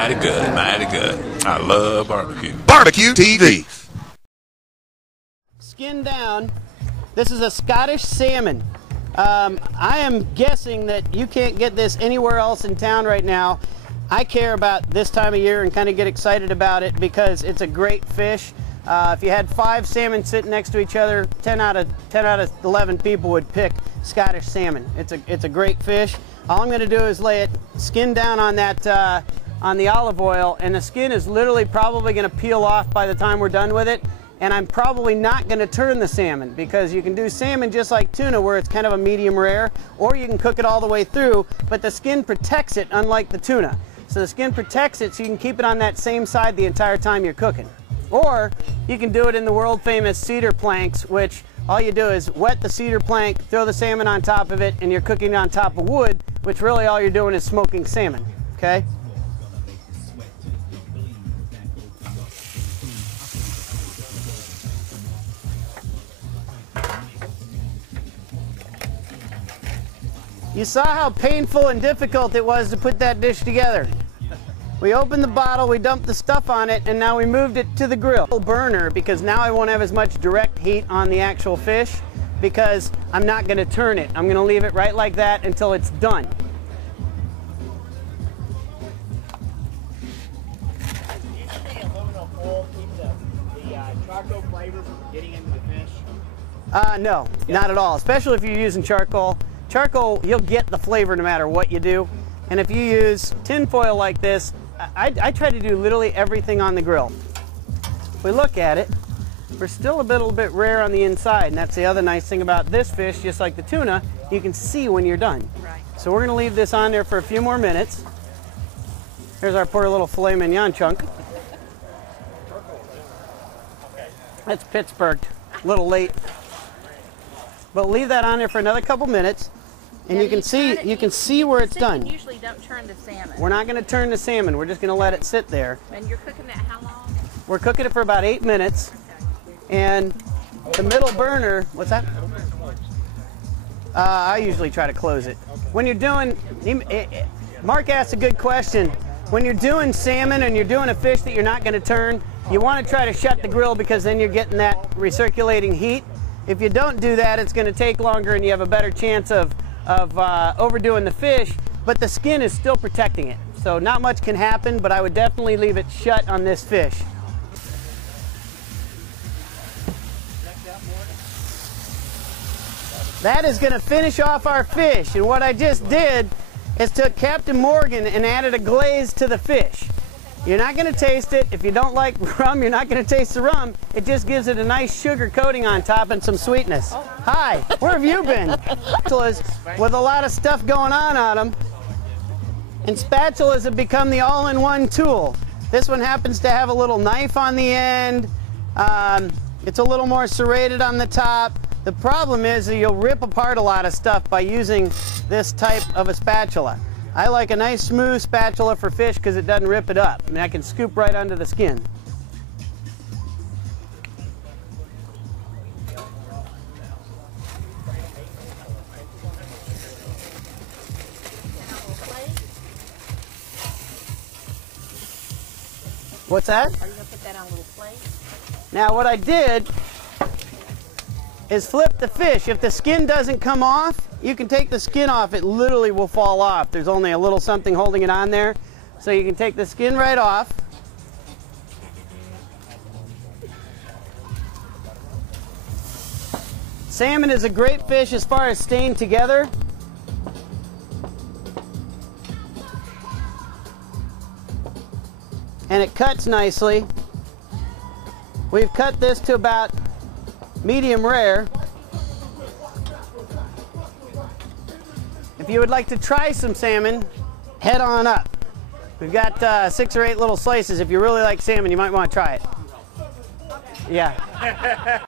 Mighty good, mighty good. I love barbecue. Barbecue TV. Skin down. This is a Scottish salmon. I am guessing that you can't get this anywhere else in town right now. I care about this time of year and kind of get excited about it because it's a great fish. If you had 5 salmon sitting next to each other, 10 out of 11 people would pick Scottish salmon. It's a great fish. All I'm going to do is lay it skin down on that on the olive oil, and the skin is literally probably going to peel off by the time we're done with it. And I'm probably not going to turn the salmon because you can do salmon just like tuna where it's kind of a medium rare, or you can cook it all the way through, but the skin protects it unlike the tuna. So the skin protects it so you can keep it on that same side the entire time you're cooking. Or you can do it in the world famous cedar planks, which all you do is wet the cedar plank, throw the salmon on top of it, and you're cooking it on top of wood, which really all you're doing is smoking salmon, okay? You saw how painful and difficult it was to put that dish together. We opened the bottle, we dumped the stuff on it, and now we moved it to the grill. Burner, because now I won't have as much direct heat on the actual fish because I'm not going to turn it. I'm going to leave it right like that until it's done. Do you think aluminum foil keeps the charcoal flavor from getting into the fish? No, not at all, especially if you're using charcoal. Charcoal, you'll get the flavor no matter what you do. And if you use tin foil like this, I try to do literally everything on the grill. If we look at it, we're still a little bit rare on the inside, and that's the other nice thing about this fish, just like the tuna, you can see when you're done. Right. So we're gonna leave this on there for a few more minutes. Here's our poor little filet mignon chunk. That's Pittsburgh, a little late. But leave that on there for another couple minutes. And Now, you can see where it's done. You usually don't turn the salmon. We're not going to turn the salmon. We're just going to let it sit there. And you're cooking it how long? We're cooking it for about 8 minutes. And the middle burner, what's that? I usually try to close it. When you're doing, Mark asked a good question. When you're doing salmon and you're doing a fish that you're not going to turn, you want to try to shut the grill because then you're getting that recirculating heat. If you don't do that, it's going to take longer and you have a better chance of overdoing the fish, but the skin is still protecting it. So not much can happen, but I would definitely leave it shut on this fish. That is going to finish off our fish, and what I just did is took Captain Morgan and added a glaze to the fish. You're not going to taste it. If you don't like rum, you're not going to taste the rum. It just gives it a nice sugar coating on top and some sweetness. Hi, where have you been? Spatulas with a lot of stuff going on them. And spatulas have become the all-in-one tool. This one happens to have a little knife on the end. It's a little more serrated on the top. The problem is that you'll rip apart a lot of stuff by using this type of a spatula. I like a nice smooth spatula for fish because it doesn't rip it up. I mean, I can scoop right under the skin. What's that? Are you going to put that on a little plate? Now what I did is flip the fish. If the skin doesn't come off, you can take the skin off. It literally will fall off. There's only a little something holding it on there. So you can take the skin right off. Salmon is a great fish as far as staying together. And it cuts nicely. We've cut this to about medium rare. If you would like to try some salmon, head on up. We've got 6 or 8 little slices. If you really like salmon, you might want to try it. Yeah.